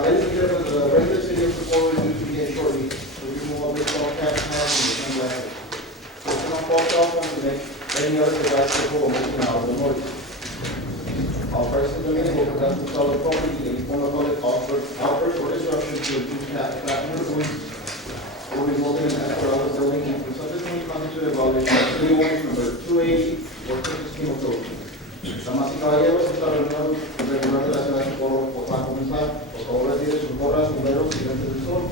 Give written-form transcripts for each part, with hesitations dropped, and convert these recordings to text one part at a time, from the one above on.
Ladies and gentlemen, the regular city of Socorro is due to begin shortly. So we move all this all cash cards and the same way. So if you don't call cell phone to make any other device to pull, making out the noise. All persons in the meeting will conduct the telephone meeting in form of public outburst or disruption to reduce traffic noise or resulting in an or other building and subsequently constitute a violation of city ordinance number 280 or 216 code. Damas y caballeros, esta reunión regular de la ciudad de Socorro va a comenzar. Por favor, retire sus gorras, sombreros y lentes de sol.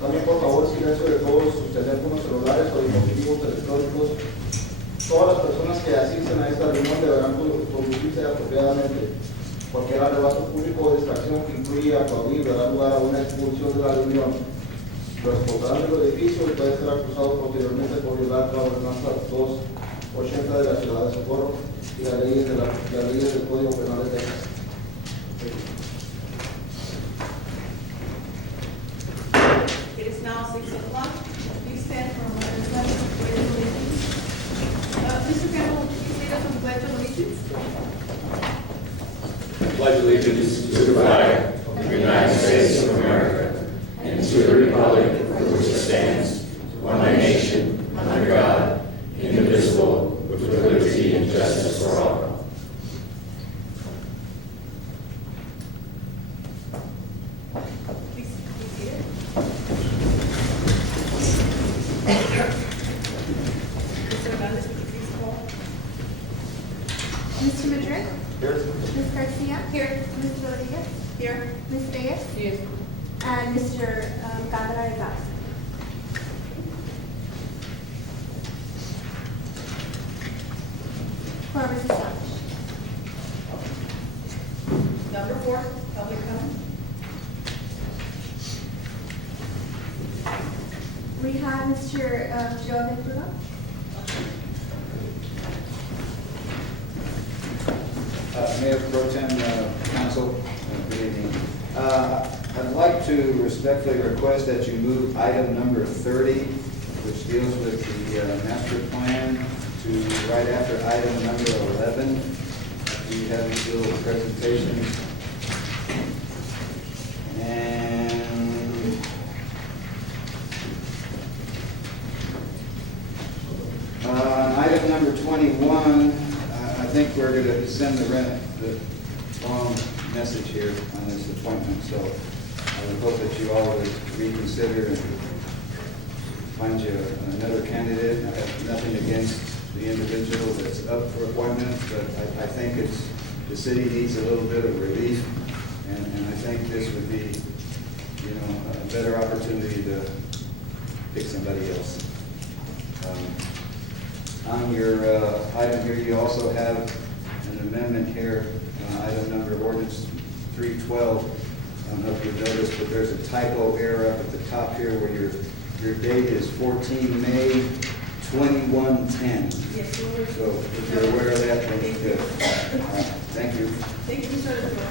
También, por favor, silencio de todos sus teléfonos celulares o dispositivos electrónicos. Todas las personas que asisten a esta reunión deberán conducirse apropiadamente. Cualquier arrebato público o distracción que incluya aplaudir dará lugar a una expulsión de la reunión. Lo expulsarán del edificio y puede ser acusado posteriormente por violar la ordenanza 280 de la ciudad de Socorro y las leyes del Código Penal de Texas. It is now 6 o'clock. Please stand for a moment of silence for the allegiance. Mr. Campbell, please lead us on the pledge of allegiance. Pledge allegiance to the flag of the United States of America and to the republic for which it stands, one nation, under God, indivisible, with liberty and justice for all. Please be seated. Mr. Hernandez, would you please call? Mr. Madrid? Here. Ms. Garcia? Here. Mr. Rodriguez? Here. Ms. Reyes? Yes. And Mr. Gadra is out. Quorum is established. Number 4, public comment. We have Mr. Joe Ventura. Mayor Pro Tem, Council, good evening. I'd like to respectfully request that you move item number 30, which deals with the master plan, to right after item number 11. After you have these little presentations. And item number 21, I think we're going to send the wrong message here on this appointment, so I would hope that you all would reconsider and find you another candidate. I have nothing against the individual that's up for appointment, but I think the city needs a little bit of relief, and I think this would be, a better opportunity to pick somebody else. On your item here, you also have an amendment here, item number ordinance 312. I don't know if you noticed, but there's a typo error up at the top here where your date is 14 May 2110. Yes, you were. So if you're aware of that, then good. Thank you. Thank you, Mr. Ventura.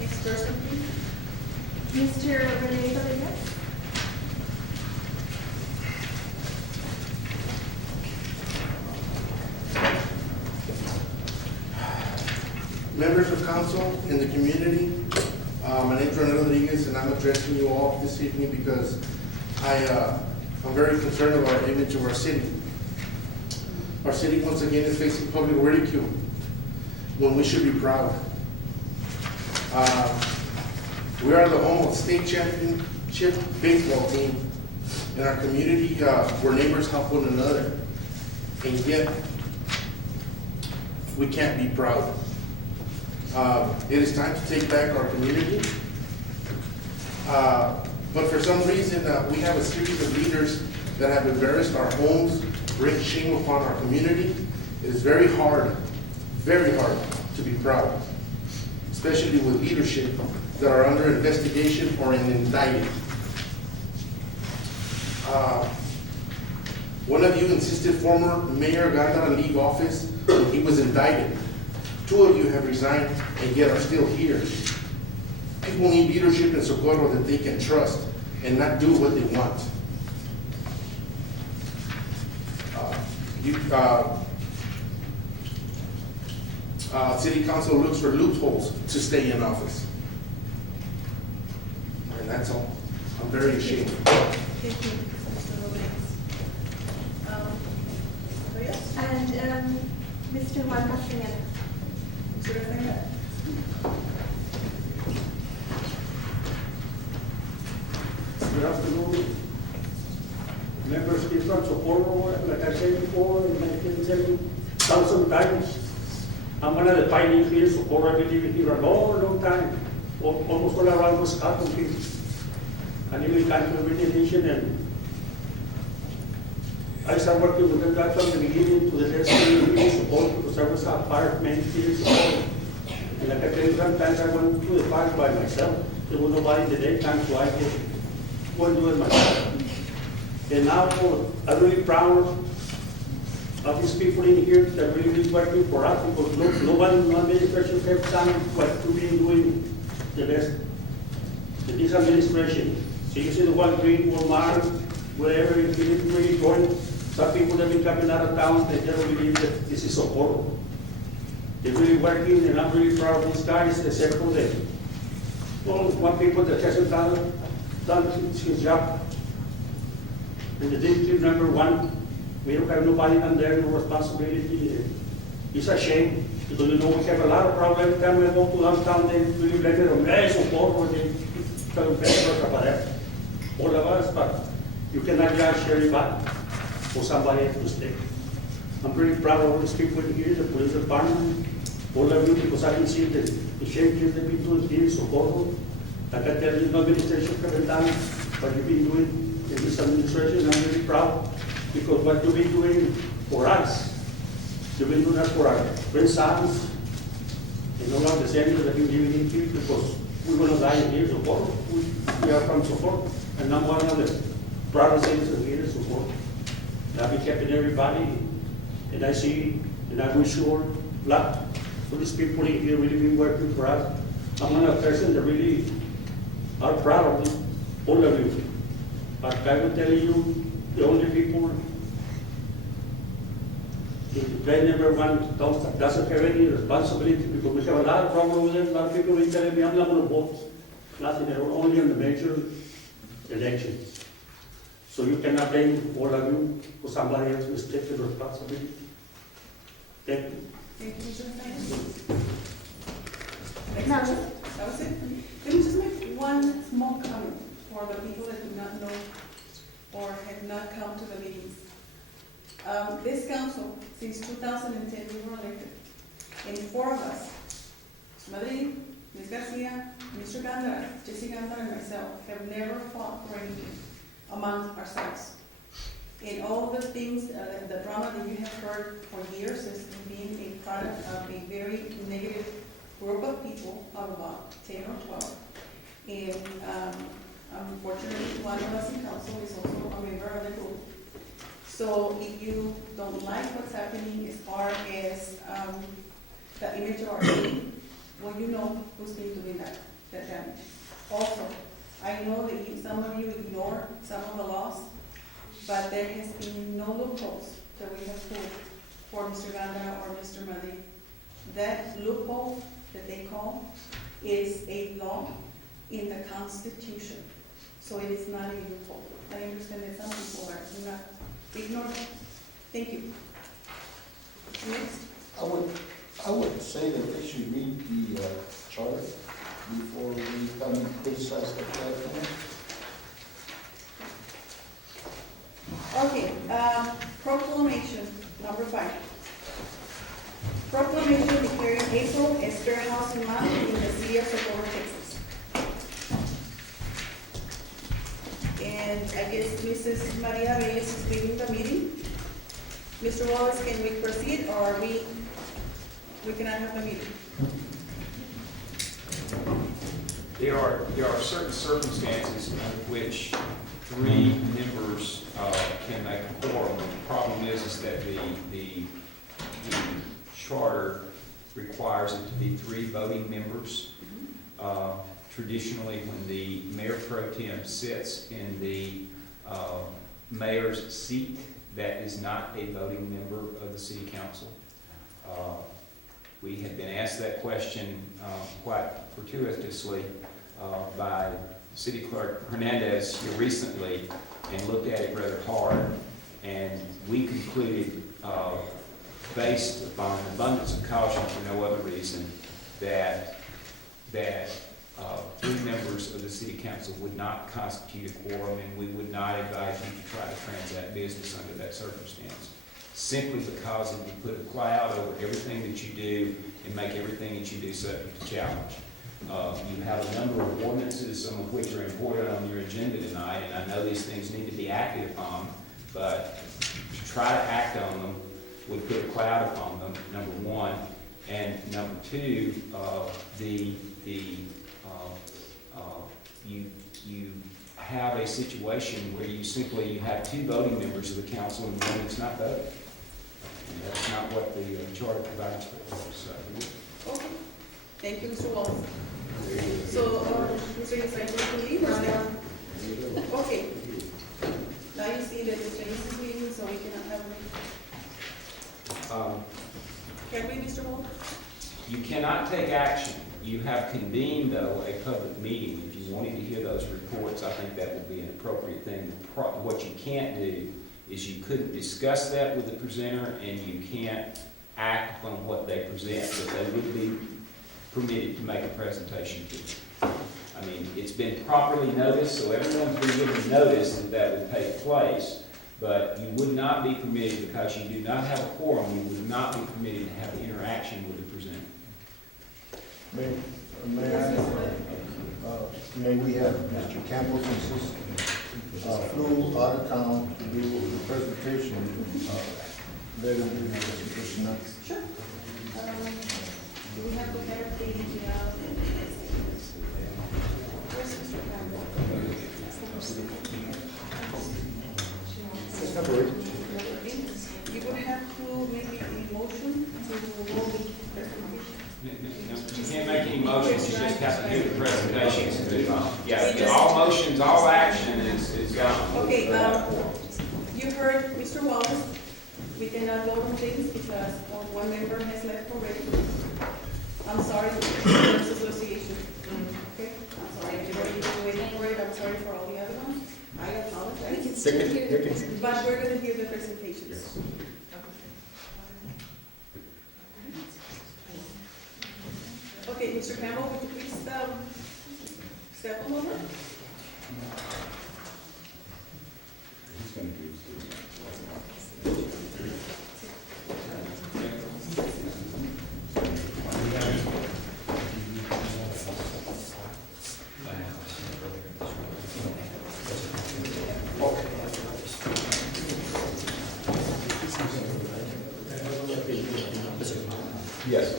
Next person, please. Mr. Rene Rodriguez? Members of council in the community, My name is René Rodriguez, and I'm addressing you all this evening because I'm very concerned about our image of our city. Our city, once again, is facing public ridicule when we should be proud. We are the home of state championship baseball team. In our community, where neighbors help one another, and yet we can't be proud. It is time to take back our community. But for some reason, we have a series of leaders that have embarrassed our homes, bring shame upon our community. It is very hard to be proud, especially with leadership that are under investigation or indicted. One of you insisted former Mayor Gandara leave office when he was indicted. 2 of you have resigned and yet are still here. People need leadership in Socorro that they can trust and not do what they want. City Council looks for loopholes to stay in office. And that's all. I'm very ashamed. Thank you, Mr. Rodriguez. Anybody else? And Mr. Juan Castañeda. Mr. Castañeda? Good afternoon. Members here from Socorro, like I said before, and I can tell you 1,000 times, I'm one of the pioneers here in Socorro. I've been living here a long time, almost all around Wisconsin here. And even came to the nation, and I started working with them right from the beginning to the next year in Socorro, because I was a fireman here in Socorro. And like I tell you, sometimes I went to the fire by myself. There was nobody in the daytime, so I just went to do it myself. And now I'm really proud of these people in here that really is working for us, because nobody in the administration have done what we've been doing the best in this administration. So you see the one green, one mark, whatever, it didn't really join. Some people that have been coming out of town, they never believe that this is Socorro. They're really working, and I'm really proud of these guys, except for the, well, one people that hasn't done his job. And the district number 1, we don't have nobody on there, no responsibility. It's a shame, because you know we have a lot of problems. Every time we go to downtown, they really blame it on Socorro, they tell them about that. All of us, but you cannot judge everybody for somebody else's mistake. I'm really proud of all these people in here, the police department, all of you, because I can see the changes they've been doing here in Socorro. Like I tell you, no administration haven't done what you've been doing in this administration. I'm really proud, because what you've been doing for us, you've been doing that for our grandsons, and all of the seniors that you've been living in here, because we're going to die in here in Socorro. We are from Socorro, and I'm one of the proudest citizens here in Socorro. And I've been helping everybody, and I see, and I wish you all luck. For these people in here really been working for us. I'm one of the persons that really are proud of you, all of you. But I will tell you, the only people, the player number 1 doesn't have any responsibility, because we have a lot of problems with them. A lot of people will tell me I'm not going to vote. Nothing at all, only on the major elections. So you cannot blame all of you for somebody else who's taking responsibility. Thank you. Thank you, Mr. Castañeda. Next No. question. That was it. Let me just make one small comment for the people that do not know or have not come to the meetings. This council, since 2010, we were elected, and 4 of us, Ms. Madrid, Ms. Garcia, Mr. Gandara, Jesse Gandara, and myself, have never fought for anything among ourselves. And all the things, the drama that you have heard for years has been a product of a very negative group of people, of about 10 or 12. And unfortunately, one of us in council is also a member of the group. So if you don't like what's happening as far as the image of our city, well, you know who's been doing that damage. Also, I know that some of you ignore some of the laws, but there has been no loopholes that we have pulled for Mr. Gandara or Mr. Madrid. That loophole that they call is a law in the Constitution. So it is not a loophole. I understand that some people are not ignorant. Thank you. Next. I would say that they should read the charter before we come and criticize the platform. Okay, proclamation, number 5. Proclamation declaring April as Fair Housing Month in the city of Socorro, Texas. And I guess Mrs. Maria Reyes is leading the meeting. Mr. Wallace, can we proceed, or we cannot have the meeting? There are certain circumstances under which 3 members can make a quorum. The problem is that the charter requires it to be 3 voting members. Traditionally, when the mayor pro tem sits in the mayor's seat, that is not a voting member of the city council. We have been asked that question quite fortuitously by City Clerk Hernandez here recently, and looked at it rather hard. And we concluded, based upon an abundance of caution for no other reason, that 3 members of the city council would not constitute a quorum, and we would not advise you to try to transact business under that circumstance, simply because it would put a cloud over everything that you do and make everything that you do subject to challenge. You have a number of ordinances, some of which are important on your agenda tonight, and I know these things need to be acted upon, but to try to act on them would put a cloud upon them, number 1. And number 2, you have a situation where you have 2 voting members of the council and 1 that's not voting. And that's not what the charter provides for. So, Okay. Thank you, Mr. Wallace. So, Mr. Yusuf, you can leave or stay? Okay. Now you see that Mr. Yusuf is leaving, so we cannot have a meeting. Can we, Mr. Wallace? you cannot take action. You have convened, though, a public meeting. If you wanted to hear those reports, I think that would be an appropriate thing. What you can't do is you couldn't discuss that with the presenter, and you can't act upon what they present, but they would be permitted to make a presentation to you. I mean, it's been properly noticed, so everyone's been given notice that that would take place, but you would not be permitted, because you do not have a quorum, you would not be permitted to have interaction with the presenter. May we have Mr. Campbell's assistant flew out of town to do the presentation. Let him do the presentation next. Sure. Do we have to have the, where's Mr. Campbell? You would have to make a motion to hold the presentation. You can't make any motions, you just have to do the presentations. Yeah, all motions, all action is gone. Okay, you heard Mr. Wallace. We cannot vote on things because one member has left already. I'm sorry, Members Association. Okay, I'm sorry, everybody is waiting for it. I'm sorry for all the other ones. I apologize. But we're going to hear the presentations. Okay, Mr. Campbell, would you please step over? Yes.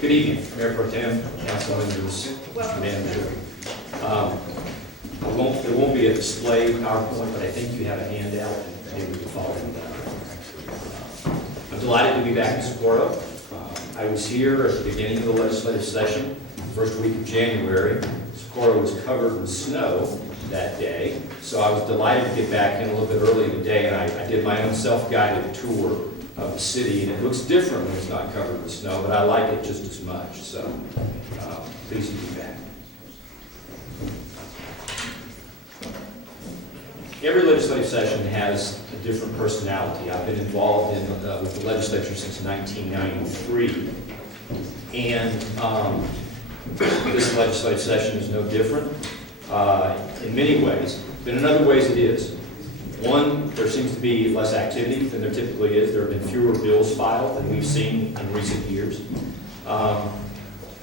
Good evening, Mayor Pro Tem, council members, manager. There won't be a display PowerPoint, but I think you have a handout, and maybe we can follow from that. I'm delighted to be back in Socorro. I was here at the beginning of the legislative session, first week of January. Socorro was covered in snow that day, so I was delighted to get back in a little bit early today, and I did my own self-guided tour of the city, and it looks different when it's not covered with snow, but I like it just as much, so pleased to be back. Every legislative session has a different personality. I've been involved with the legislature since 1993, and this legislative session is no different in many ways, but in other ways it is. One, there seems to be less activity than there typically is. There have been fewer bills filed than we've seen in recent years.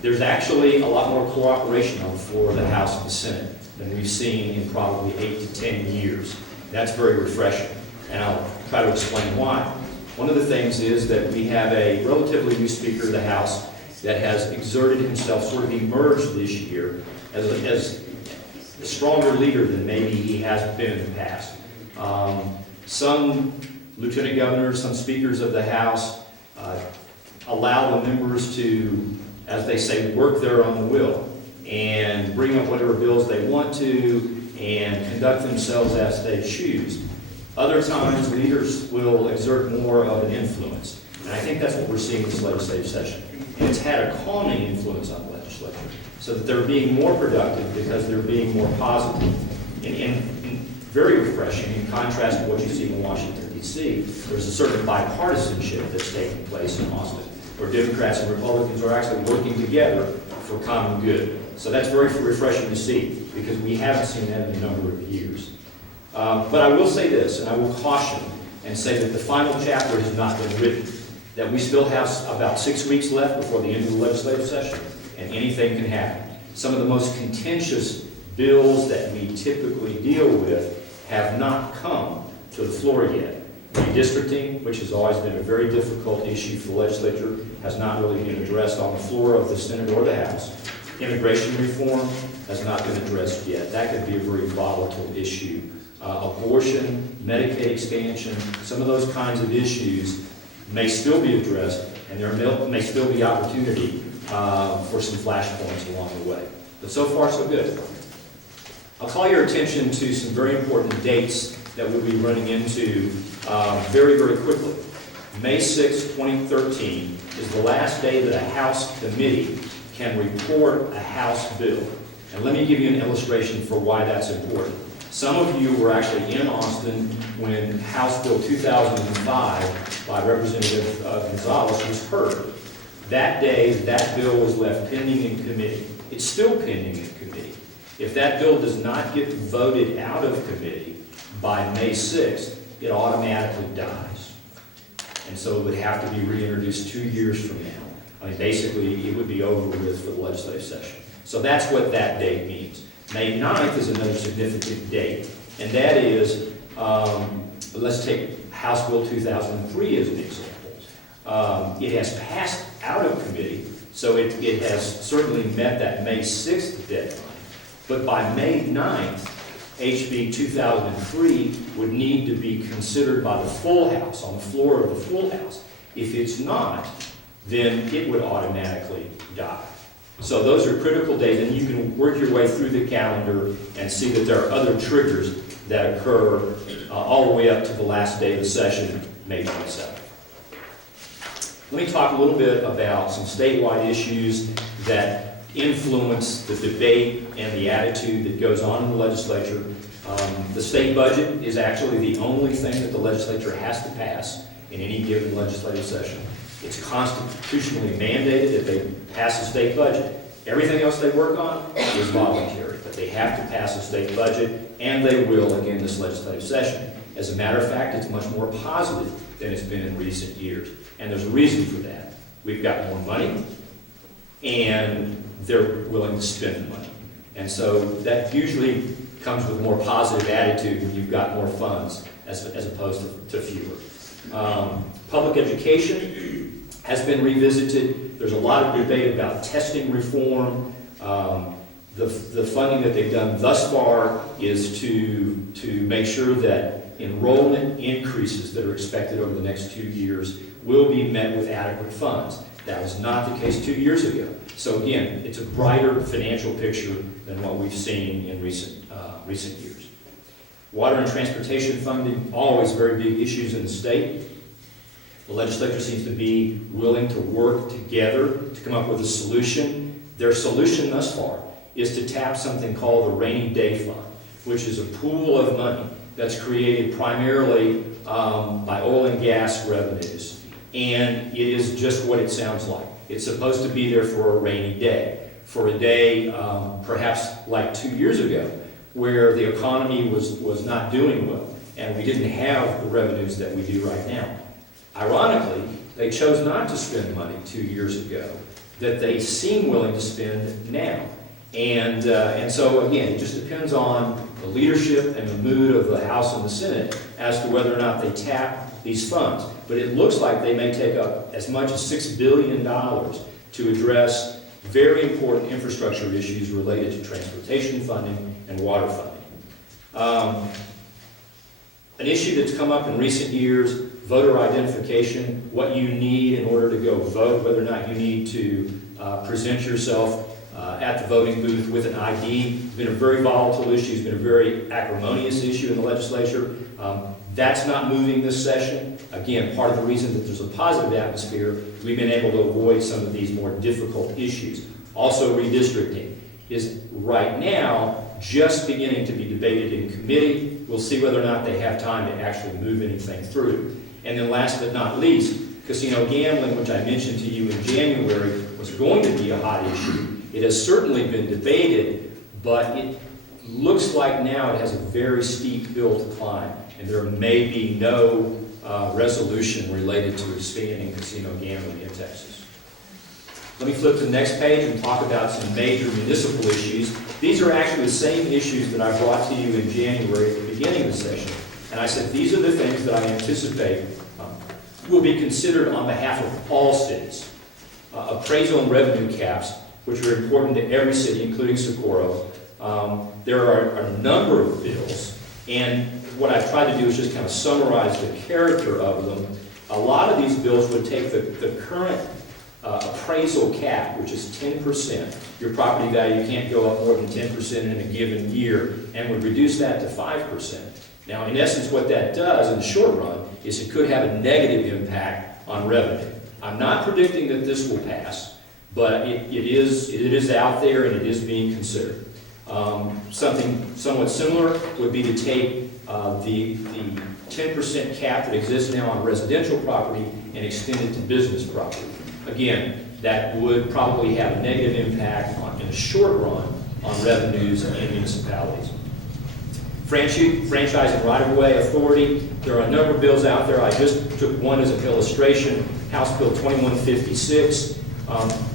There's actually a lot more cooperation on the floor of the House and the Senate than we've seen in probably 8 to 10 years. That's very refreshing, and I'll try to explain why. One of the things is that we have a relatively new Speaker of the House that has exerted himself, sort of emerged this year as a stronger leader than maybe he has been in the past. Some lieutenant governors, some speakers of the House allow the members to, as they say, work their own will and bring up whatever bills they want to and conduct themselves as they choose. Other times, leaders will exert more of an influence. And I think that's what we're seeing in this legislative session. And it's had a calming influence on the legislature, so that they're being more productive because they're being more positive. And very refreshing in contrast to what you see in Washington, D.C. There's a certain bipartisanship that's taking place in Austin, where Democrats and Republicans are actually working together for common good. So that's very refreshing to see, because we haven't seen that in a number of years. But I will say this, and I will caution and say that the final chapter has not been written, that we still have about 6 weeks left before the end of the legislative session, and anything can happen. Some of the most contentious bills that we typically deal with have not come to the floor yet. Redistricting, which has always been a very difficult issue for the legislature, has not really been addressed on the floor of the Senate or the House. Immigration reform has not been addressed yet. That could be a very volatile issue. Abortion, Medicaid expansion, some of those kinds of issues may still be addressed, and there may still be opportunity for some flashpoints along the way. But so far, so good. I'll call your attention to some very important dates that we'll be running into very, very quickly. May 6, 2013 is the last day that a House committee can report a House bill. And let me give you an illustration for why that's important. Some of you were actually in Austin when House Bill 2005 by Representative Gonzalez was heard. That day, that bill was left pending in committee. It's still pending in committee. If that bill does not get voted out of committee by May 6th, it automatically dies. And so it would have to be reintroduced 2 years from now. I mean, basically, it would be over with for the legislative session. So that's what that date means. May 9th is another significant date, and that is, let's take House Bill 2003 as an example. It has passed out of committee, so it has certainly met that May 6th deadline. But by May 9th, HB 2003 would need to be considered by the full House, on the floor of the full House. If it's not, then it would automatically die. So those are critical days, and you can work your way through the calendar and see that there are other triggers that occur all the way up to the last day of the session, May 27th. Let me talk a little bit about some statewide issues that influence the debate and the attitude that goes on in the legislature. The state budget is actually the only thing that the legislature has to pass in any given legislative session. It's constitutionally mandated that they pass a state budget. Everything else they work on is voluntary, but they have to pass a state budget, and they will again this legislative session. As a matter of fact, it's much more positive than it's been in recent years, and there's a reason for that. We've got more money, and they're willing to spend the money. And so that usually comes with more positive attitude when you've got more funds as opposed to fewer. Public education has been revisited. There's a lot of debate about testing reform. The funding that they've done thus far is to make sure that enrollment increases that are expected over the next 2 years will be met with adequate funds. That was not the case 2 years ago. So again, it's a brighter financial picture than what we've seen in recent years. Water and transportation funding, always very big issues in the state. The legislature seems to be willing to work together to come up with a solution. Their solution thus far is to tap something called the Rainy Day Fund, which is a pool of money that's created primarily by oil and gas revenues. And it is just what it sounds like. It's supposed to be there for a rainy day, for a day perhaps like 2 years ago, where the economy was not doing well, and we didn't have the revenues that we do right now. Ironically, they chose not to spend money 2 years ago that they seem willing to spend now. And so, again, it just depends on the leadership and the mood of the House and the Senate as to whether or not they tap these funds. But it looks like they may take up as much as $6 billion to address very important infrastructure issues related to transportation funding and water funding. An issue that's come up in recent years, voter identification, what you need in order to go vote, whether or not you need to present yourself at the voting booth with an ID. It's been a very volatile issue. It's been a very acrimonious issue in the legislature. That's not moving this session. Again, part of the reason that there's a positive atmosphere, we've been able to avoid some of these more difficult issues. Also, redistricting is right now just beginning to be debated in committee. We'll see whether or not they have time to actually move anything through. And then last but not least, casino gambling, which I mentioned to you in January, was going to be a hot issue. It has certainly been debated, but it looks like now it has a very steep hill to climb, and there may be no resolution related to expanding casino gambling in Texas. Let me flip to the next page and talk about some major municipal issues. These are actually the same issues that I brought to you in January at the beginning of the session. And I said these are the things that I anticipate will be considered on behalf of all cities. Appraisal and revenue caps, which are important to every city, including Socorro. There are a number of bills, and what I've tried to do is just kind of summarize the character of them. A lot of these bills would take the current appraisal cap, which is 10%. Your property value can't go up more than 10% in a given year, and would reduce that to 5%. Now, in essence, what that does in the short run is it could have a negative impact on revenue. I'm not predicting that this will pass, but it is out there and it is being considered. Something somewhat similar would be to take the 10% cap that exists now on residential property and extend it to business property. Again, that would probably have a negative impact in the short run on revenues in municipalities. Franchise and right-of-way authority. There are a number of bills out there. I just took one as an illustration, House Bill 2156.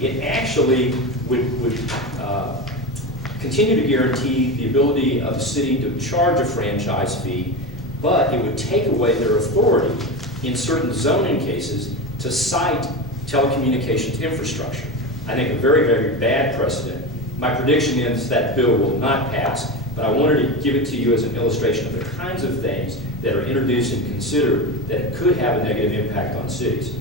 It actually would continue to guarantee the ability of the city to charge a franchise fee, but it would take away their authority in certain zoning cases to cite telecommunications infrastructure. I think a very, very bad precedent. My prediction is that bill will not pass, but I wanted to give it to you as an illustration of the kinds of things that are introduced and considered that could have a negative impact on cities.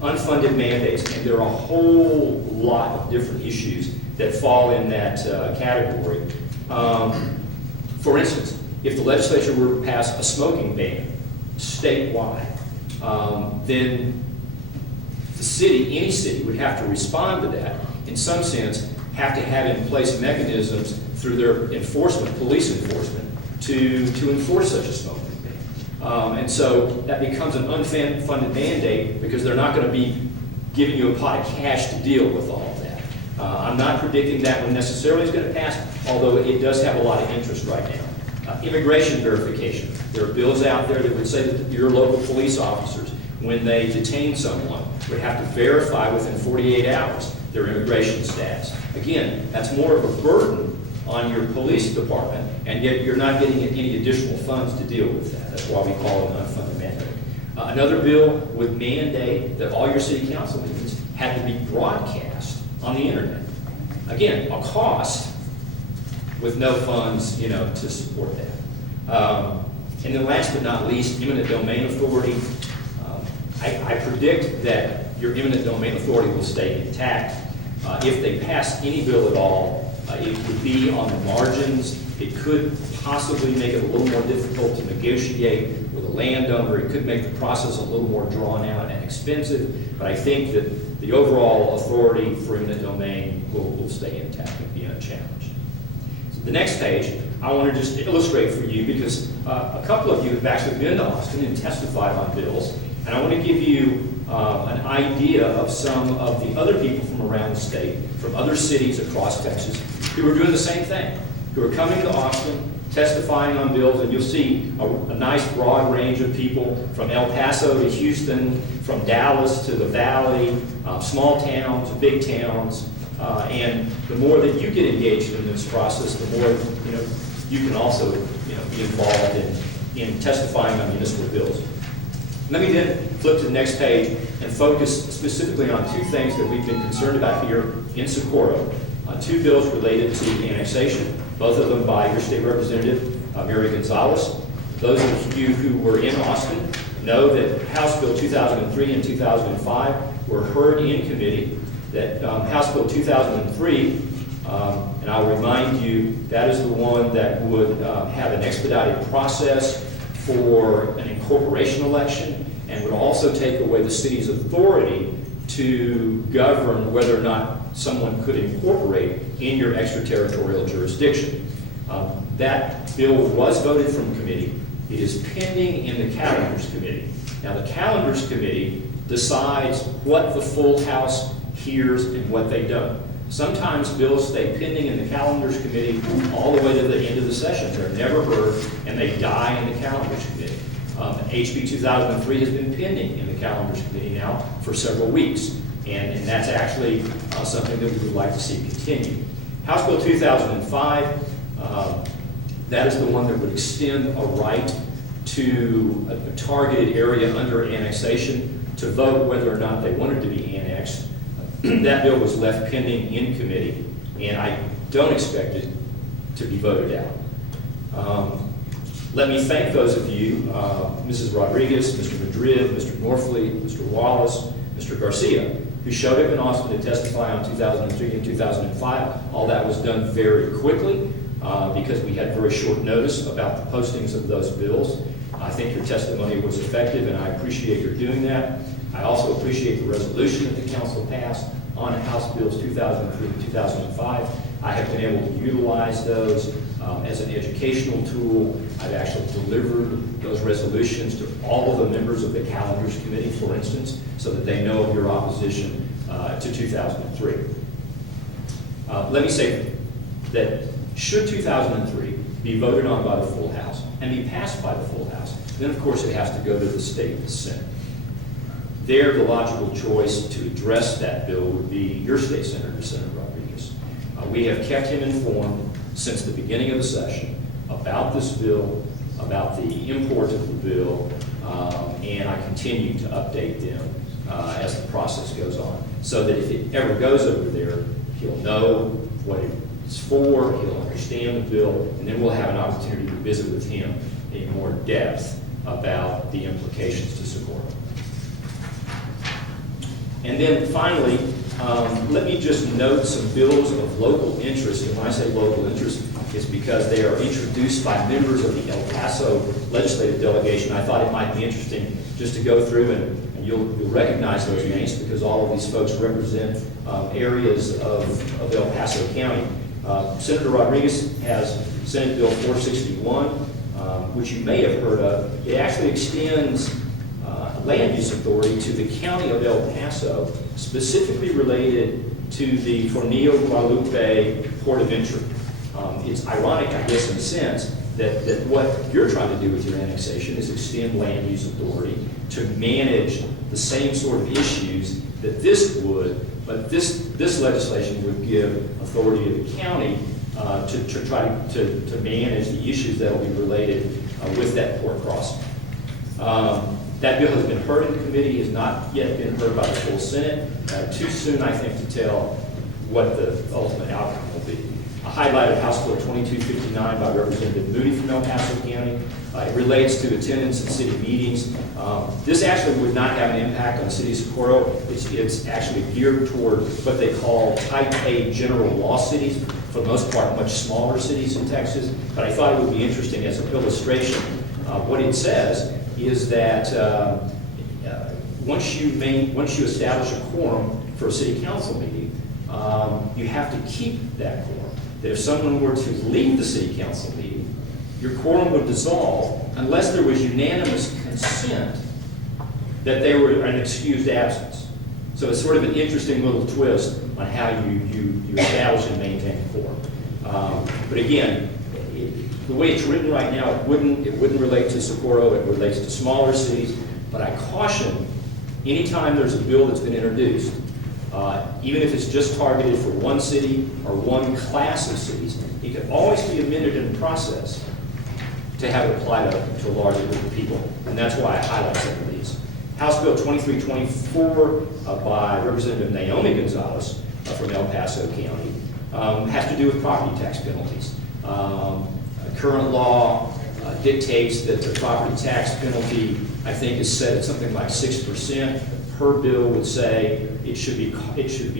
Unfunded mandates, and there are a whole lot of different issues that fall in that category. For instance, if the legislature were to pass a smoking ban statewide, then the city, any city, would have to respond to that, in some sense, have to have in place mechanisms through their enforcement, police enforcement, to enforce such a smoking ban. And so that becomes an unfunded mandate because they're not going to be giving you a pot of cash to deal with all of that. I'm not predicting that one necessarily is going to pass, although it does have a lot of interest right now. Immigration verification. There are bills out there that would say that your local police officers, when they detain someone, would have to verify within 48 hours their immigration status. Again, that's more of a burden on your police department, and yet you're not getting any additional funds to deal with that. That's why we call it an unfunded mandate. Another bill would mandate that all your city council meetings had to be broadcast on the internet. Again, a cost with no funds, to support that. And then last but not least, eminent domain authority. I predict that your eminent domain authority will stay intact. If they pass any bill at all, It would be on the margins. It could possibly make it a little more difficult to negotiate with a landowner. It could make the process a little more drawn out and expensive, but I think that the overall authority for eminent domain will stay intact and be unchallenged. So the next page, I want to just illustrate for you, because a couple of you have actually been to Austin and testified on bills, and I want to give you an idea of some of the other people from around the state, from other cities across Texas, who are doing the same thing, who are coming to Austin, testifying on bills, and you'll see a nice broad range of people from El Paso to Houston, from Dallas to the Valley, small towns, big towns, and the more that you get engaged in this process, the more you can also be involved in testifying on municipal bills. Let me then flip to the next page and focus specifically on two things that we've been concerned about here in Socorro. Two bills related to annexation, both of them by your state representative, Mary Gonzalez. Those of you who were in Austin know that House Bill 2003 and 2005 were heard in committee, that House Bill 2003, and I'll remind you, that is the one that would have an expedited process for an incorporation election and would also take away the city's authority to govern whether or not someone could incorporate in your extraterritorial jurisdiction. That bill was voted from committee. It is pending in the Calendars Committee. Now, the Calendars Committee decides what the full House hears and what they don't. Sometimes bills stay pending in the Calendars Committee all the way to the end of the session. They're never heard, and they die in the Calendars Committee. HB 2003 has been pending in the Calendars Committee now for several weeks, and that's actually something that we would like to see continue. House Bill 2005, that is the one that would extend a right to a targeted area under annexation to vote whether or not they wanted to be annexed. That bill was left pending in committee, and I don't expect it to be voted out. Let me thank those of you, Mrs. Rodriguez, Mr. Madrid, Mr. Norfleet, Mr. Wallace, Mr. Garcia, who showed up in Austin to testify on 2003 and 2005. All that was done very quickly because we had very short notice about the postings of those bills. I think your testimony was effective, and I appreciate your doing that. I also appreciate the resolution that the council passed on House Bills 2003 and 2005. I have been able to utilize those as an educational tool. I've actually delivered those resolutions to all of the members of the Calendars Committee, for instance, so that they know of your opposition to 2003. Let me say that should 2003 be voted on by the full House and be passed by the full House, then of course it has to go to the state Senate. There, the logical choice to address that bill would be your state senator, Senator Rodriguez. We have kept him informed since the beginning of the session about this bill, about the import of the bill, and I continue to update them as the process goes on, so that if it ever goes over there, he'll know what it's for, he'll understand the bill, and then we'll have an opportunity to visit with him in more depth about the implications to Socorro. And then finally, let me just note some bills of local interest. And when I say local interest, it's because they are introduced by members of the El Paso legislative delegation. I thought it might be interesting just to go through, and you'll recognize those names because all of these folks represent areas of El Paso County. Senator Rodriguez has Senate Bill 461, which you may have heard of. It actually extends land use authority to the county of El Paso, specifically related to the Fornillo Guadalupe port of entry. It's ironic, I guess, in a sense, that what you're trying to do with your annexation is extend land use authority to manage the same sort of issues that this would, but this legislation would give authority to the county to try to manage the issues that will be related with that port crossing. That bill has been heard in the committee, has not yet been heard by the full Senate. Too soon, I think, to tell what the ultimate outcome will be. I highlighted House Bill 2259 by Representative Moody from El Paso County. It relates to attendance at city meetings. This actually would not have an impact on the city of Socorro. It's actually geared toward what they call Type A general law cities. for the most part, much smaller cities in Texas, but I thought it would be interesting as an illustration. What it says is that once you establish a quorum for a city council meeting, you have to keep that quorum. That if someone were to leave the city council meeting, your quorum would dissolve unless there was unanimous consent that they were an excused absence. So it's sort of an interesting little twist on how you establish and maintain a quorum. But again, the way it's written right now, it wouldn't relate to Socorro, it relates to smaller cities, but I caution, anytime there's a bill that's been introduced, even if it's just targeted for one city or one class of cities, it can always be amended in the process to have it apply to a larger group of people. And that's why I highlight some of these. House Bill 2324 by Representative Naomi Gonzalez from El Paso County has to do with property tax penalties. Current law dictates that the property tax penalty, I think, is set at something like 6%. Her bill would say it should be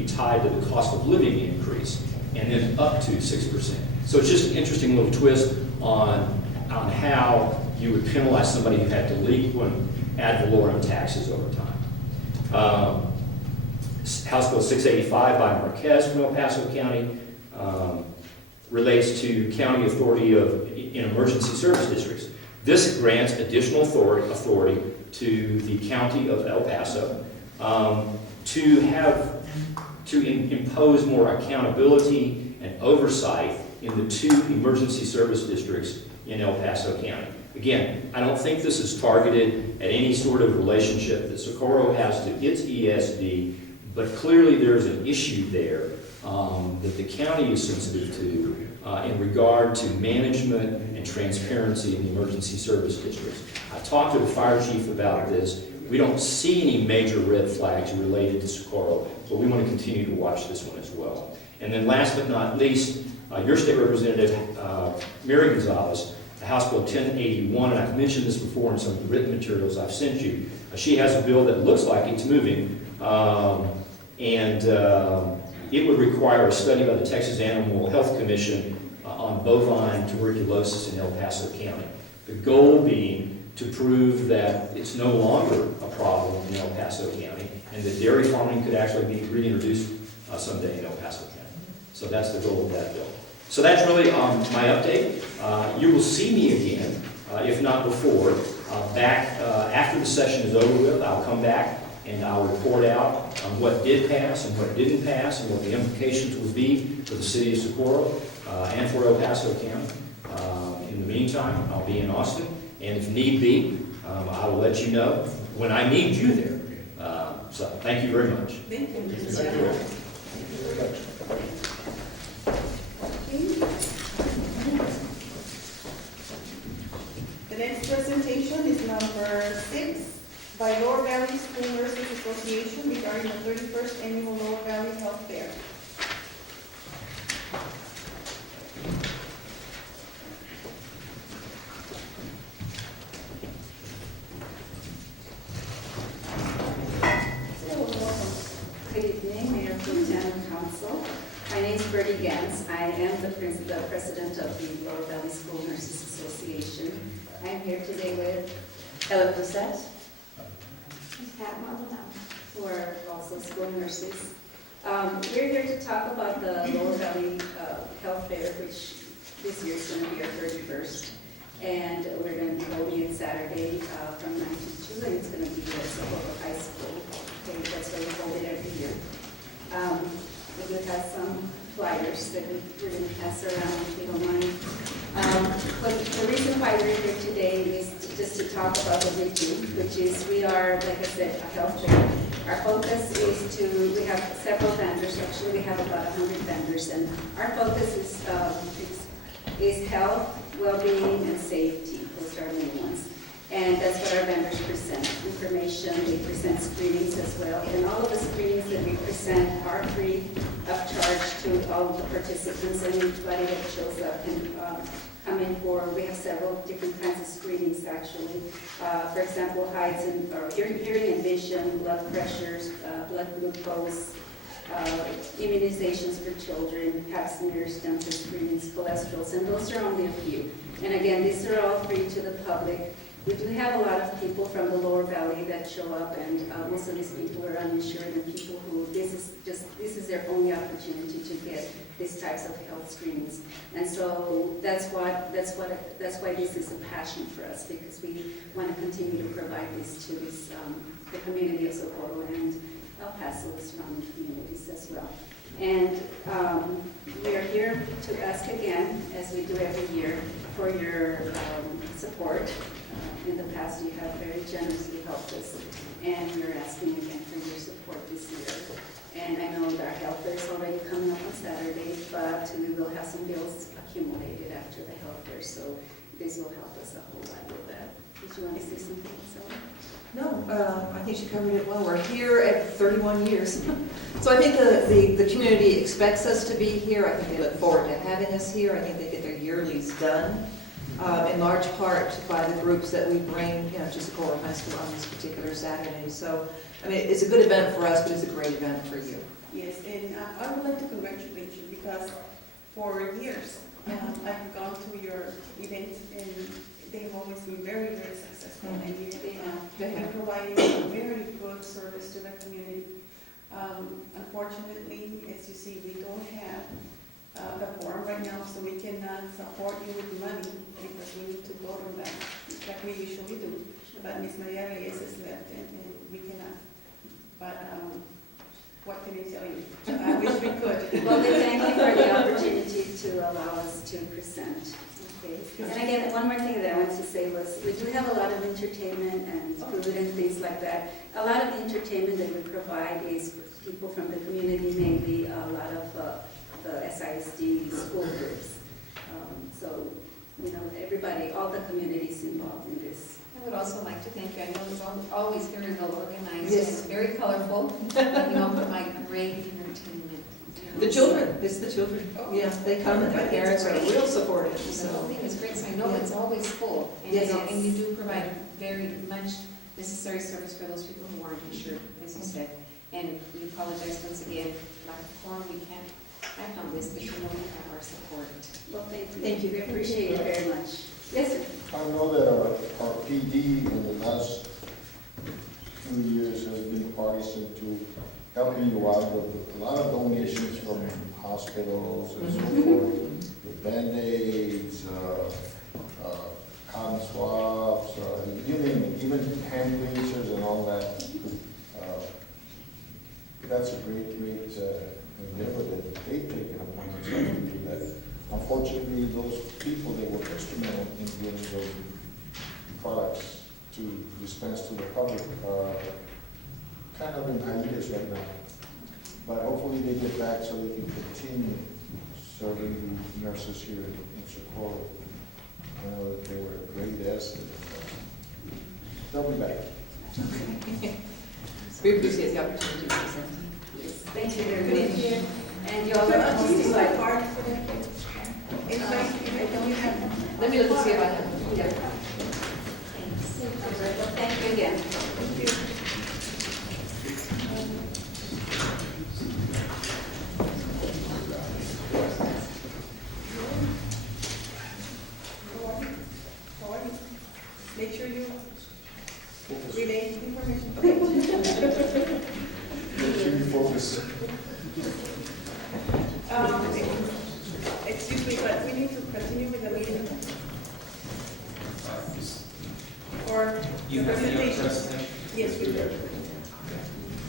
tied to the cost of living increase, and then up to 6%. So it's just an interesting little twist on how you would penalize somebody who had delinquent ad valorem taxes over time. House Bill 685 by Marquez from El Paso County relates to county authority in emergency service districts. This grants additional authority to the county of El Paso to impose more accountability and oversight in the 2 emergency service districts in El Paso County. Again, I don't think this is targeted at any sort of relationship that Socorro has to its ESD, but clearly there's an issue there that the county is sensitive to in regard to management and transparency in the emergency service districts. I talked to the fire chief about this. We don't see any major red flags related to Socorro, but we want to continue to watch this one as well. And then last but not least, your state representative, Mary Gonzalez, the House Bill 1081, and I've mentioned this before in some of the written materials I've sent you. She has a bill that looks like it's moving, it would require a study by the Texas Animal Health Commission on bovine tuberculosis in El Paso County. The goal being to prove that it's no longer a problem in El Paso County and that dairy farming could actually be reintroduced someday in El Paso County. So that's the goal of that bill. So that's really my update. You will see me again, if not before, back after the session is over with. I'll come back and I'll report out on what did pass and what didn't pass and what the implications would be for the city of Socorro and for El Paso County. In the meantime, I'll be in Austin, and if need be, I will let you know when I need you there. So thank you very much. Thank you. The next presentation is number 6 by Lower Valley School Nurses Association regarding the 31st Annual Lower Valley Health Fair. Good evening, Mayor Pro Tem and Council. My name is Bertie Gans. I am the president of the Lower Valley School Nurses Association. I'm here today with Ella Brissette, Pat Maldonado, who are also school nurses. We're here to talk about the Lower Valley Health Fair, which this year is going to be our 31st. And we're going to be holding it Saturday from 9 to 2, and it's going to be at Socorro High School. Okay, that's where we hold it every year. We do have some flyers that we're going to pass around, if you don't mind. But the reason why we're here today is just to talk about what we do, which is we are, like I said, a health fair. Our focus is we have several vendors. Actually, we have about 100 vendors, and our focus is health, well-being, and safety. Those are our main ones. And that's what our vendors present. Information, they present screenings as well. And all of the screenings that we present are free of charge to all of the participants, and anybody that shows up can come in for. We have several different kinds of screenings actually. For example, heights and hearing and vision, blood pressures, blood glucose, immunizations for children, pap smears, dental screenings, cholesterol, and those are only a few. And again, these are all free to the public. We do have a lot of people from the lower valley that show up, and most of these people are uninsured and people who this is their only opportunity to get these types of health screenings. And so that's why this is a passion for us, because we want to continue to provide this to the community of Socorro and El Paso surrounding communities as well. And we are here to ask again, as we do every year, for your support. In the past, you have very generously helped us, and we're asking again for your support this year. And I know that our health fair is already coming up on Saturday, but we will have some bills accumulated after the health fair, so this will help us a whole lot with that. Did you want to say something, Sally? No, I think she covered it well. We're here at 31 years. So I think the community expects us to be here. I think they look forward to having us here. I think they get their yearlies done, in large part by the groups that we bring, to Socorro High School on this particular Saturday. So, I mean, it's a good event for us, but it's a great event for you. Yes, and I would like to congratulate you, because for years, I've gone to your events, and they've always been very, very successful. And you provided a very good service to the community. Unfortunately, as you see, we don't have the forum right now, so we cannot support you with money, because we need to vote on that, like we usually do. But Ms. Maria Reyes has left, and we cannot. But what can I tell you? I wish we could. Well, we thank you for the opportunity to allow us to present. Okay. And again, one more thing that I want to say was, we do have a lot of entertainment and food and things like that. A lot of the entertainment that we provide is people from the community, mainly a lot of the SISD school groups. So, everybody, all the communities involved in this. I would also like to thank you. I know it's always very well organized. Yes. And very colorful. Provide great entertainment. The children, it's the children. Yeah, they come, and their parents are real supportive. So the So whole thing is great. So I know it's always full. And, Yes. and you do provide very much necessary service for those people who aren't insured, as you said. And we apologize once again. Lack of forum, we can't act on this, but you know you have our support. Well, thank you. Thank you. We appreciate it very much. Yes, sir. I know that our PD in the last few years has been partisan to helping you out with a lot of donations from hospitals and so forth, with Band-Aids, cotton swabs, you name it, even hand cleansers and all that. That's a great endeavor that they've taken upon themselves to do that. Unfortunately, those people that were instrumental in getting those products to dispense to the public are kind of in hiatus right now. But hopefully they get back so they can continue serving the nurses here in Socorro. I know that they were a great asset. They'll be back. we appreciate the opportunity to present. Thank you very much. Thank you. And you all Do are you most have a invited. card for them? Anybody? I don't have. Let me look and see if I have. Yeah. All right, well, thank you again. Thank you. How are you? Make sure you relay the information. Okay. Make sure you focus. Excuse me, but we need to continue with the meeting. Or the presentation. Yes, we do.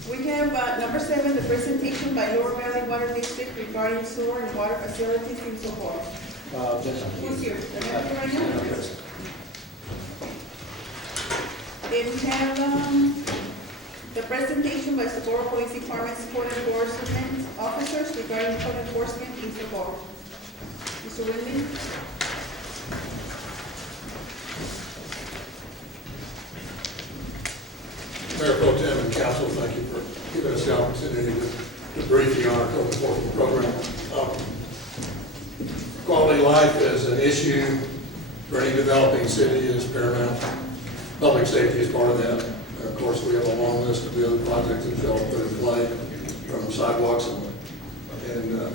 We have number 7, the presentation by Lower Valley Water District regarding sewer and water facilities in Socorro. Who's here? The manager right now? Then we have the presentation by Socorro Police Department's code enforcement officers regarding code enforcement in Socorro. Mr. Winley? Mayor Pro Tem and Council, thank you for giving us the opportunity to brief you on our code enforcement program. Quality of life is an issue for any developing city, is paramount. Public safety is part of that. Of course, we have a long list of the other projects that y'all put in play. from sidewalks and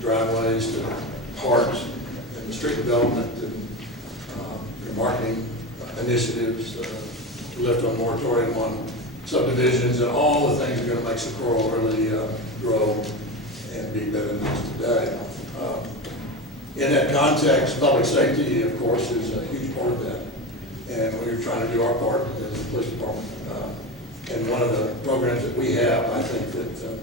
driveways to parks and street development and marketing initiatives, lift on moratorium on subdivisions, and all the things are going to make Socorro really grow and be better than it is today. In that context, public safety, of course, is a huge part of that. And we're trying to do our part as a police department. And one of the programs that we have, I think, that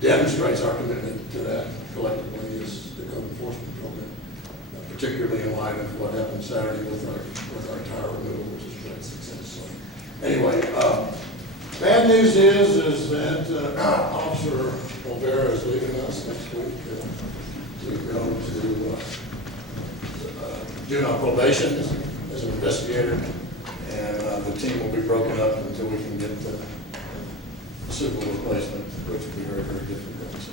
demonstrates our commitment to that collectively is the code enforcement program, particularly in light of what happened Saturday with our tire removal, which is a great success. So, anyway, bad news is that Officer Olvera is leaving us next week to go to juvenile probation as an investigator, and the team will be broken up until we can get the suitable replacement, which will be very, very difficult. So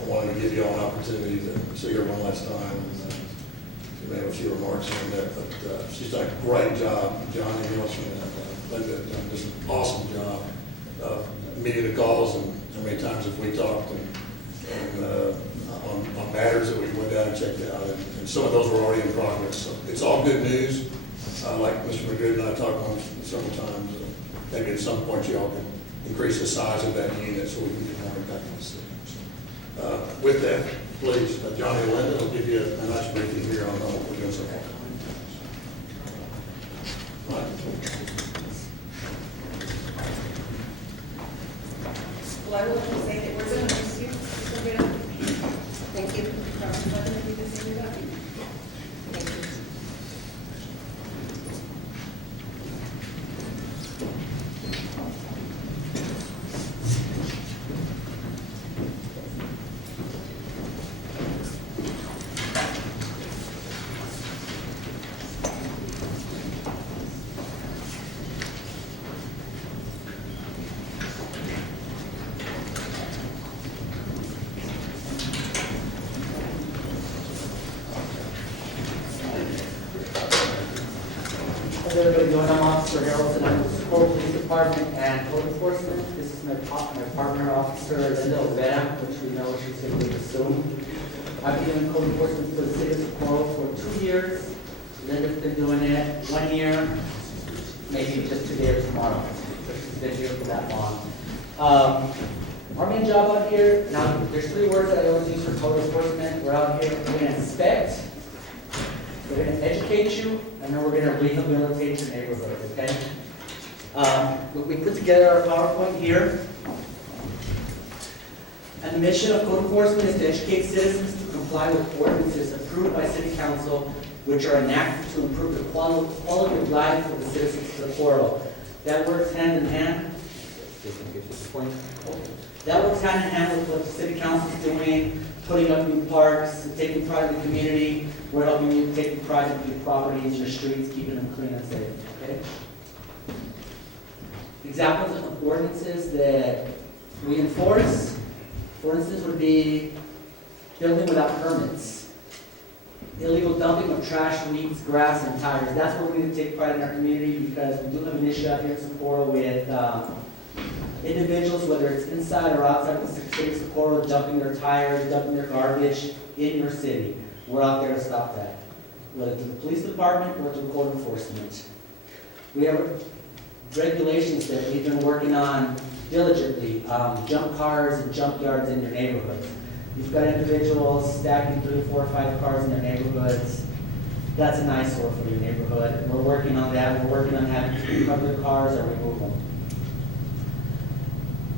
I wanted to give you all an opportunity to see her one last time, and she may have a few remarks on that, but she's done a great job. Johnny Nielsen and Linda have done just an awesome job of meeting the calls, and how many times have we talked and on matters that we went down and checked out, and some of those were already in progress. So it's all good news. Like Mr. Madrid and I talked on several times, maybe at some point you all can increase the size of that unit so we can get more impact on the city. So, with that, please, Johnny and Linda will give you a nice briefing here on what we're doing so far. Well, I would like to say that we're going to miss you, Mr. Rivera. Thank you. Definitely to see you back. Thank you. How's everybody doing? I'm Officer Harrelson. I'm with the Socorro Police Department and Code Enforcement. This is my partner, Officer Linda Olvera, which we know she's going to be soon. I've been doing code enforcement for the city of Socorro for 2 years. Linda's been doing it 1 year, maybe just today or tomorrow. But she's been here for that long. Our main job out here, now there's 3 words that I always use for code enforcement. We're out here, we're going to inspect, we're going to educate you, and then we're going to rehabilitate your neighborhood, okay? We put together our PowerPoint here. And the mission of code enforcement is to educate citizens to comply with ordinances approved by City Council, which are enacted to improve the quality of life for the citizens of Socorro. That works hand in hand. That works hand in hand with what the City Council is doing, putting up new parks, taking pride in the community. We're helping you take pride in your properties, your streets, keeping them clean and safe, okay? Examples of ordinances that we enforce, for instance, would be building without permits, illegal dumping of trash, weeds, grass, and tires. That's where we need to take pride in our community, because we do have an issue out here in Socorro with individuals, whether it's inside or outside of the city of Socorro, dumping their tires, dumping their garbage in your city. We're out there to stop that, whether through the police department or through code enforcement. We have regulations that we've been working on diligently, junk cars and junk yards in your neighborhoods. You've got individuals stacking 3, 4, 5 cars in their neighborhoods. That's an eyesore for your neighborhood. We're working on that. We're working on having to cover the cars or remove them.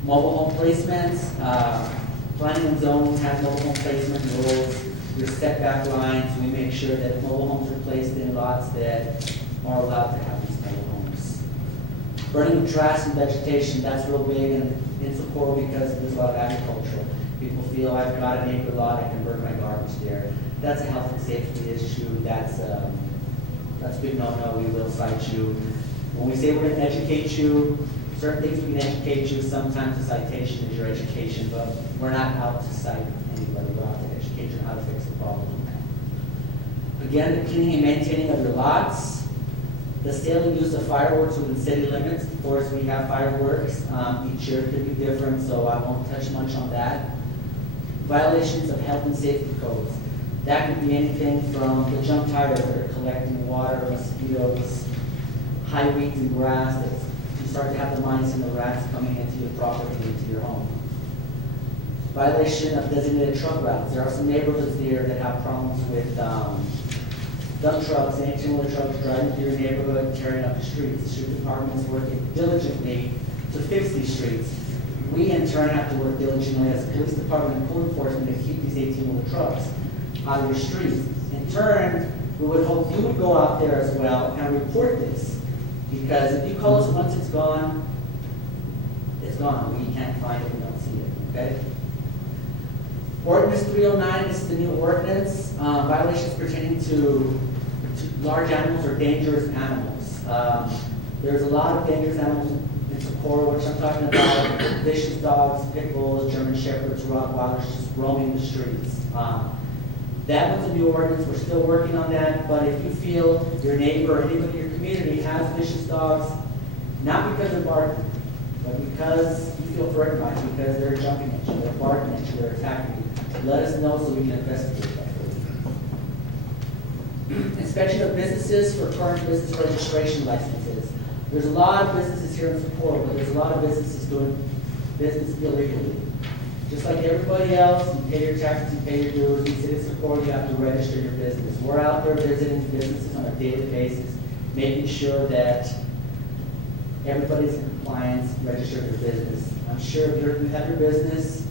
Mobile home placements, planning and zoning has mobile home placement rules. Your setback lines, we make sure that mobile homes are placed in lots that are allowed to have these mobile homes. Burning of trash and vegetation, that's real big in Socorro because there's a lot of agriculture. People feel I've got an acre lot, I can burn my garbage there. That's a health and safety issue. That's a big no-no. We will cite you. When we say we're going to educate you, certain things we can educate you. Sometimes the citation is your education, but we're not out to cite anybody. We're out to educate you on how to fix the problem. Again, the cleaning and maintaining of your lots. The sale and use of fireworks within city limits, of course, we have fireworks. Each year could be different, so I won't touch much on that. Violations of health and safety codes. That could be anything from the junk tires that are collecting water, mosquitoes, high weeds and grass, that you start to have the mice and the rats coming into your property, into your home. Violation of designated truck routes. There are some neighborhoods there that have problems with dump trucks and 18-wheeler trucks driving through your neighborhood, tearing up the streets. The street department is working diligently to fix these streets. We in turn have to work diligently as a police department and code enforcement to keep these 18-wheeler trucks out of your streets. In turn, we would hope you would go out there as well and report this. Because if you call us once it's gone, it's gone. We can't find it, we don't see it, okay? Ordinance 309 is the new ordinance, violations pertaining to large animals or dangerous animals. There's a lot of dangerous animals in Socorro, which I'm talking about, vicious dogs, pit bulls, German shepherds, Rottweilers, just roaming the streets. That was a new ordinance, we're still working on that, but if you feel your neighbor or anybody in your community has vicious dogs, not because they're barking, but because you feel threatened by it, because they're jumping at you, they're barking at you, they're attacking you, let us know so we can investigate that for you. Inspection of businesses for current business registration licenses. There's a lot of businesses here in Socorro, but there's a lot of businesses doing business illegally. Just like everybody else, you pay your taxes, you pay your dues, in the city of Socorro, you have to register your business. We're out there visiting businesses on a daily basis, making sure that everybody's in compliance, register their business. I'm sure if you have your business,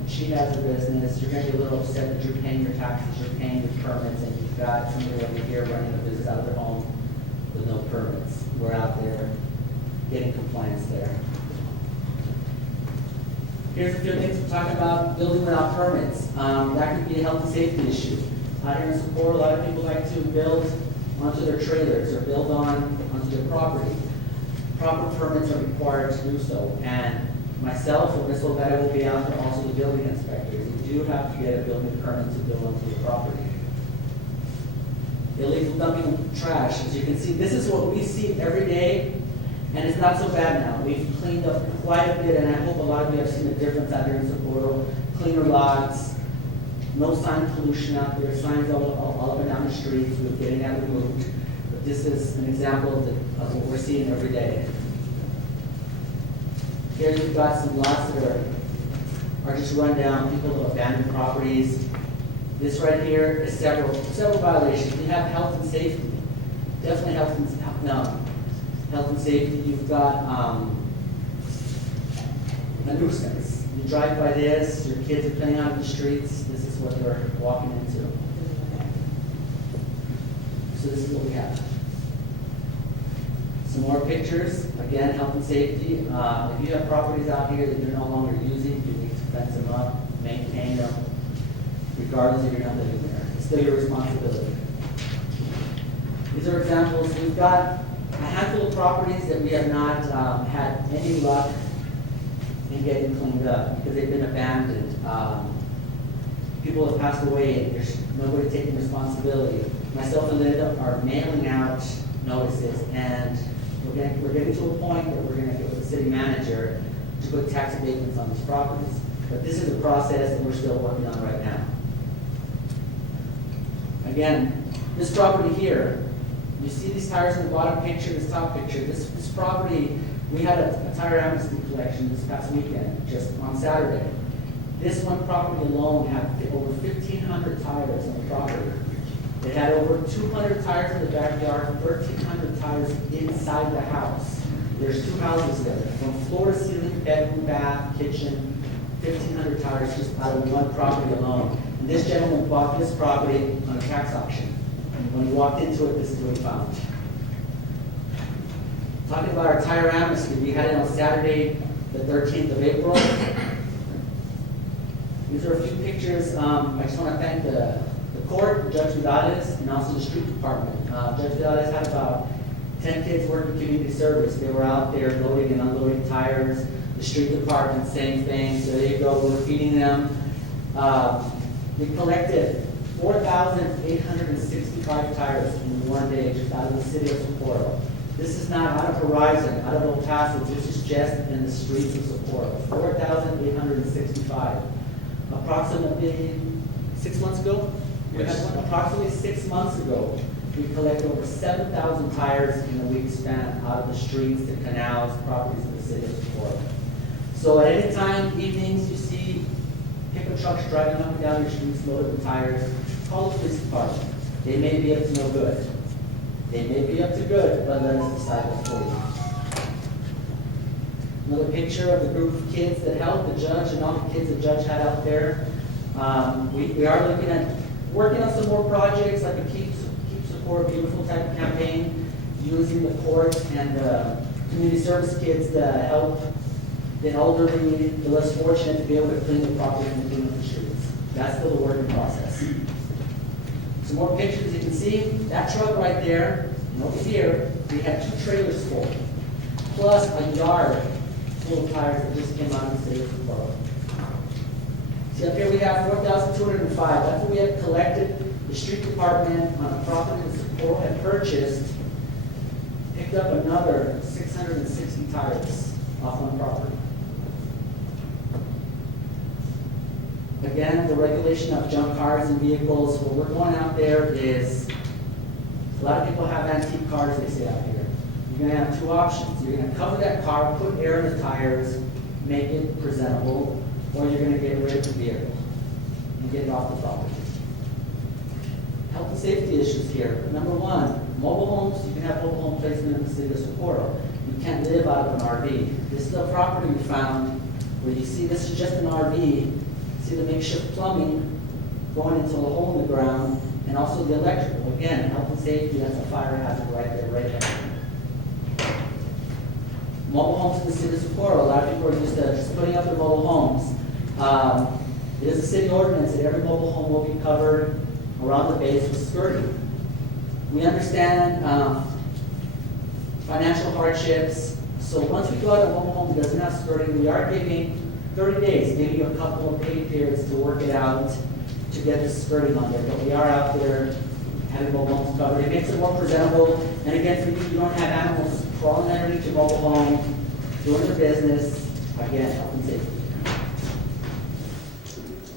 and she has a business, you're gonna be a little upset that you're paying your taxes, you're paying your permits, and you've got somebody over here running a business out of their home with no permits. We're out there getting compliance there. Here's a few things we're talking about, building without permits. That could be a health and safety issue. Out here in Socorro, a lot of people like to build onto their trailers or build onto their property. Proper permits are required to do so. And myself or Ms. Olvera will be out there, also the building inspectors. You do have to get a building permit to build onto the property. Illegal dumping of trash. As you can see, this is what we see every day. And it's not so bad now. We've cleaned up quite a bit, and I hope a lot of you have seen the difference out here in Socorro. Cleaner lots, no sign pollution out there, signs all up and down the streets, we're getting that removed. But this is an example of what we're seeing every day. Here you've got some lots that are just run down, people have abandoned properties. This right here is several violations. You have health and safety, definitely health and safety. You've got a nuisance. You drive by this, your kids are playing out in the streets, this is what they're walking into. So this is what we have. Some more pictures, again, health and safety. If you have properties out here that you're no longer using, you need to fence them up, maintain them, regardless if you're not living there. It's still your responsibility. These are examples. We've got a handful of properties that we have not had any luck in getting cleaned up because they've been abandoned. People have passed away and there's nobody taking responsibility. Myself and Linda are mailing out notices, and we're getting to a point that we're going to get with the city manager to put tax abatements on these properties. But this is a process that we're still working on right now. Again, this property here, you see these tires in the bottom picture, this top picture. This property, we had a tire amnesty collection this past weekend, just on Saturday. This one property alone had over 1,500 tires on the property. It had over 200 tires in the backyard, 1,300 tires inside the house. There's 2 houses there, from floor to ceiling, bedroom, bath, kitchen, 1,500 tires just out of one property alone. And this gentleman bought this property on a tax auction. When he walked into it, this is what he found. Talking about our tire amnesty, we had it on Saturday, the 13th of April. These are a few pictures. I just want to thank the court, Judge Vidales, and also the street department. Judge Vidales had about 10 kids working community service. They were out there loading and unloading tires. The street department, same thing. So there you go, we're feeding them. We collected 4,865 tires in one day just out of the city of Socorro. This is not out of Horizon, out of El Paso, this is just in the streets of Socorro. 4,865. Approximately 6 months ago? we had one. Approximately 6 months ago, we collected over 7,000 tires in a week span out of the streets, the canals, properties of the city of Socorro. So at any time, evenings, you see pickup trucks driving up and down your streets loaded with tires, call the police department. They may be up to no good. They may be up to good, but let us decide what's for you. Another picture of the group of kids that helped the judge and all the kids the judge had out there. We are looking at working on some more projects like a Keep Support Beautiful type of campaign, using the courts and the community service kids to help the elderly, the less fortunate to be able to clean the property and clean up the streets. That's still a work in process. Some more pictures you can see. That truck right there, and over here, we had 2 trailers full, plus a yard full of tires that just came out of the city of Socorro. See up here we have 4,205. That's what we had collected. The street department on a property that Socorro had purchased picked up another 660 tires off one property. Again, the regulation of junk cars and vehicles, what we're going out there is, a lot of people have antique cars they say out here. You're gonna have 2 options. You're gonna cover that car, put air in the tires, make it presentable, or you're gonna get rid of the vehicle and get it off the property. Health and safety issues here. Number 1, mobile homes, you can have mobile home placement in the city of Socorro. You can't live out of an RV. This is a property we found where you see this is just an RV. See the makeshift plumbing going into a hole in the ground, and also the electrical. Again, health and safety, that's a fire hazard right there, right there. Mobile homes in the city of Socorro, a lot of people are used to just putting up their mobile homes. It is a city ordinance that every mobile home will be covered around the base with skirting. We understand financial hardships, so once we go out a mobile home that doesn't have skirting, we are giving 30 days, giving you a couple of pay periods to work it out, to get the skirting on there. But we are out there having mobile homes covered. It makes it more presentable. And again, for you don't have animals crawling underneath your mobile home, doing their business. Again, health and safety.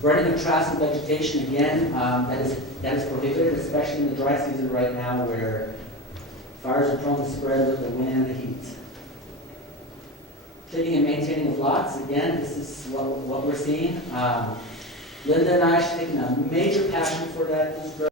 Burning of trash and vegetation, again, that is prohibited, especially in the dry season right now where fires are prone to spread with the wind and the heat. Cleaning and maintaining of lots, again, this is what we're seeing. Linda and I, she's taking a major passion for that. This girl